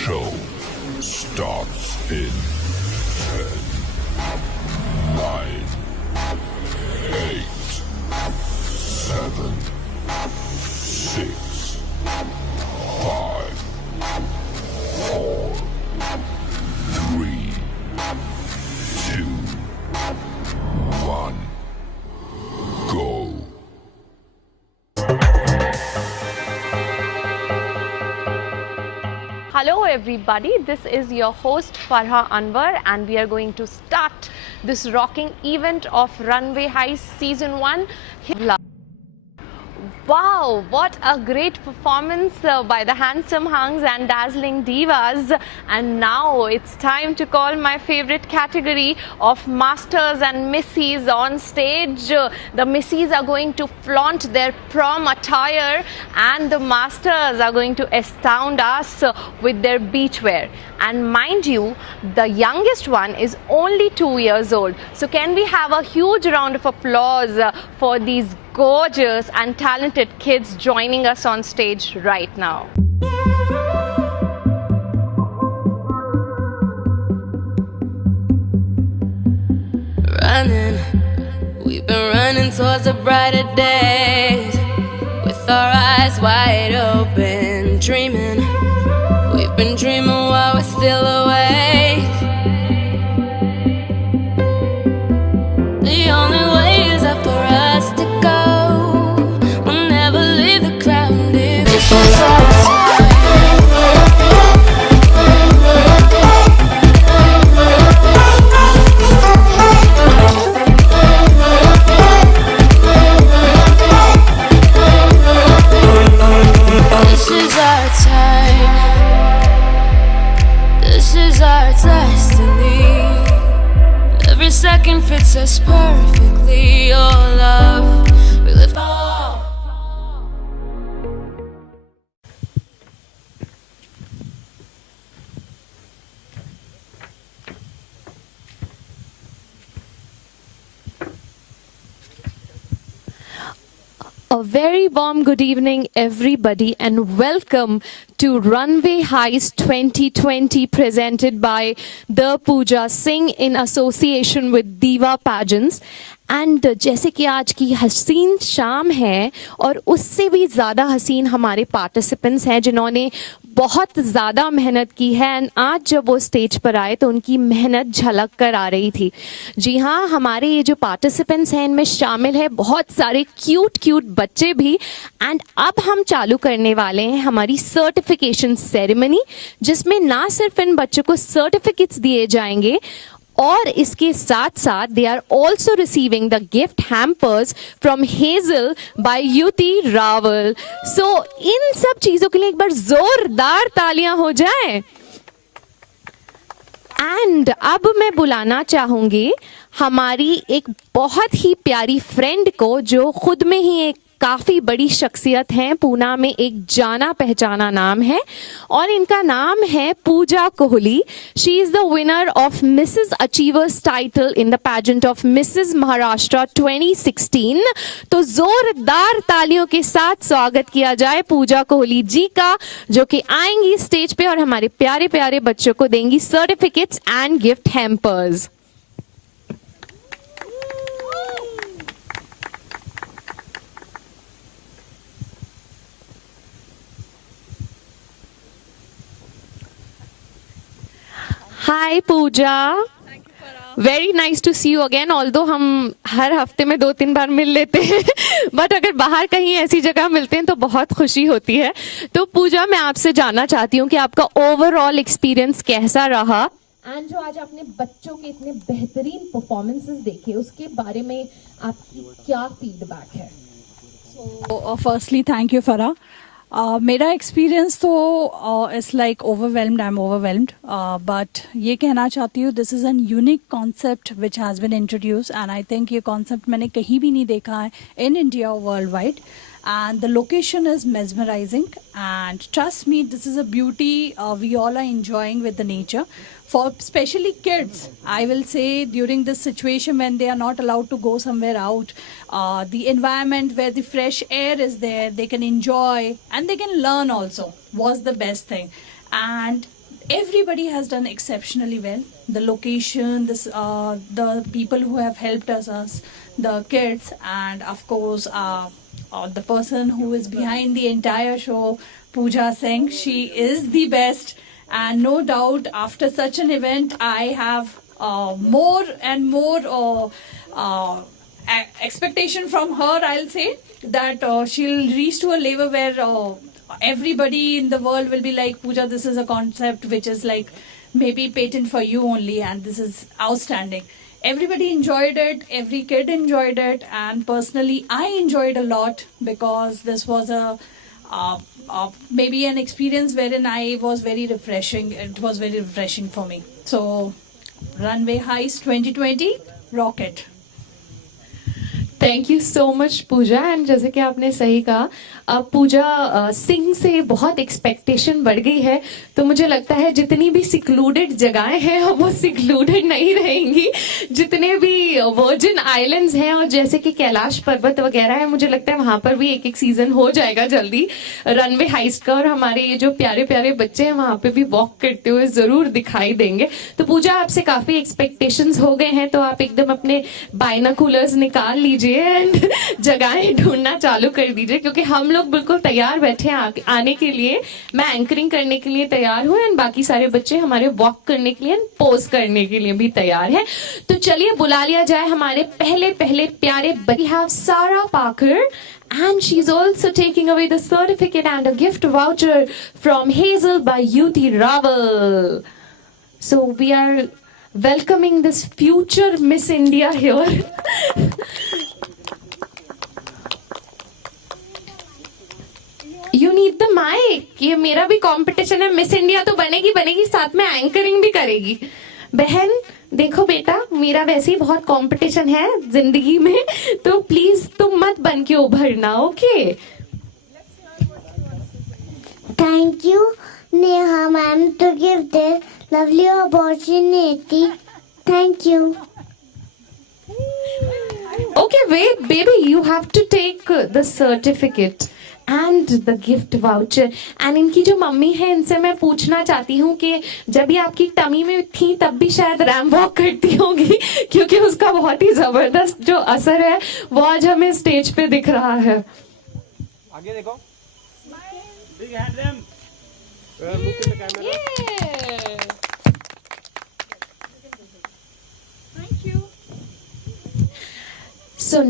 show starts in 10, 9, 8, 7, 6, 5, 4, 3, 2, 1, go. Hello everybody, this is your host Farha Anwar and we are going to start this rocking event of Runway Heist Season 1. Wow, what a great performance by the handsome hunks and dazzling divas. And now it's time to call my favorite category of masters and missies on stage. The missies are going to flaunt their prom attire and the masters are going to astound us with their beachwear. And mind you, the youngest one is only 2 years old. So can we have a huge round of applause for these gorgeous and talented kids joining us on stage right now. Running, we've been running towards the brighter days, with our eyes wide open, dreaming. We've been dreaming while we're still awake. The only way is up for us to go. We'll never leave the ground if it's us. This is our time. This is our destiny. Every second fits us perfectly. Oh love, we live all. A very warm good evening everybody and welcome to Runway Heist 2020 presented by The Pooja Singh in association with Diva Pageants. And जैसे कि आज की हसीन शाम है और उससे भी ज़्यादा हसीन हमारे पार्टिसिपेंट्स हैं जिन्होंने बहुत ज़्यादा मेहनत की है एंड आज जब वो स्टेज पर आए तो उनकी मेहनत झलक कर आ रही थी. जी हाँ, हमारे ये जो पार्टिसिपेंट्स हैं इनमें शामिल है बहुत सारे क्यूट बच्चे भी. एंड अब हम चालू करने वाले हैं हमारी सर्टिफिकेशन सेरेमनी, जिसमें ना सिर्फ इन बच्चों को सर्टिफिकेट्स दिए जाएंगे और इसके साथ साथ they are also receiving the gift hampers from Hazel by Yuti Rawal. सो इन सब चीजों के लिए एक बार जोरदार तालियां हो जाए. एंड अब मैं बुलाना चाहूंगी हमारी एक बहुत ही प्यारी फ्रेंड को जो खुद में ही एक काफ़ी बड़ी शख्सियत हैं. पूना में एक जाना पहचाना नाम है और इनका नाम है Puja Kohli. She is the winner of Mrs achievers title in the pageant of Mrs Maharashtra 2016. तो जोरदार तालियों के साथ स्वागत किया जाए पूजा कोहली जी का, जो कि आएंगी स्टेज पे और हमारे प्यारे प्यारे बच्चों को देंगी certificates and gift hampers. Hi Pooja. Thank you, Farah. Very nice to see you again. Although हम हर हफ्ते में 2-3 बार मिल लेते हैं बट अगर बाहर कहीं ऐसी जगह मिलते हैं तो बहुत खुशी होती है. तो पूजा, मैं आपसे जानना चाहती हूँ कि आपका ओवरऑल एक्सपीरियंस कैसा रहा एंड जो आज आपने बच्चों के इतने बेहतरीन परफॉर्मेंसेस देखे उसके बारे में आपकी क्या फीडबैक है? So, firstly, thank you, Farah. मेरा एक्सपीरियंस तो it's like overwhelmed. I am overwhelmed, but ये कहना चाहती हूँ this is an unique concept which has been introduce and I think ये कॉन्सेप्ट मैंने कहीं भी नहीं देखा है in India world wide. And the location is mesmerizing, and trust me, this is a beauty we all are enjoying with the nature. For especially kids, I will say during this situation when they are not allowed to go somewhere out, the environment where the fresh air is there, they can enjoy and they can learn also was the best thing. And everybody has done exceptionally well. The location, the people who have helped us, the kids, and of course, the person who is behind the entire show, Pooja Singh. She is the best, and no doubt, after such an event, I have more and more expectation from her. I'll say that she'll reach to a level where everybody in the world will be like, Pooja, this is a concept which is like maybe patent for you only, and this is outstanding. Everybody enjoyed it, every kid enjoyed it, and personally I enjoyed a lot because this was a maybe an experience wherein I was very refreshing. It was very refreshing for me. So Runway Heist 2020, rock it. Thank you so much Pooja. And जैसे कि आपने सही कहा, अब पूजा सिंह से बहुत एक्सपेक्टेशन बढ़ गई है, तो मुझे लगता है जितनी भी सिक्लूडेड जगहें हैं वो सिक्लूडेड नहीं रहेंगी. जितने भी वर्जिन आइलैंड्स हैं और जैसे कि कैलाश पर्वत वगैरह है, मुझे लगता है वहां पर भी एक एक सीजन हो जाएगा जल्दी रनवे हाइस्ट का, और हमारे ये जो प्यारे प्यारे बच्चे हैं वहां पे भी वॉक करते हुए जरूर दिखाई देंगे. तो पूजा, आपसे काफी एक्सपेक्टेशंस हो गए हैं, तो आप एकदम अपने बाइनाकुलर्स निकाल लीजिए एंड जगहें ढूंढना चालू कर दीजिए, क्योंकि हम लोग बिल्कुल तैयार बैठे हैं आने के लिए. मैं एंकरिंग करने के लिए तैयार हूं एंड बाकी सारे बच्चे हमारे वॉक करने के लिए एंड पोज करने के लिए भी तैयार हैं. तो चलिए बुला लिया जाए हमारे पहले पहले प्यारे बच्चे. हैव सारा पाकर and she's also taking away the certificate and a gift voucher from Hazel by Yuti Raval. So we are welcoming this future Miss India here. You need the mic. ये मेरा भी कंपटीशन है. मिस इंडिया तो बनेगी बनेगी, साथ में एंकरिंग भी करेगी. बहन देखो बेटा, मेरा वैसे ही बहुत कंपटीशन है जिंदगी में, तो प्लीज तुम मत बन के उभरना. Okay. Thank you, Neha ma'am, to give this lovely opportunity. Thank you. Okay, wait, baby, you have to take the certificate and the gift voucher. And इनकी जो मम्मी है, इनसे मैं पूछना चाहती हूँ कि जब ये आपकी टमी में थी तब भी शायद रैम वॉक करती होंगी, क्योंकि उसका बहुत ही जबरदस्त जो असर है वो आज हमें स्टेज पे दिख रहा है. आगे देखो. Big hand them. Look in the camera. So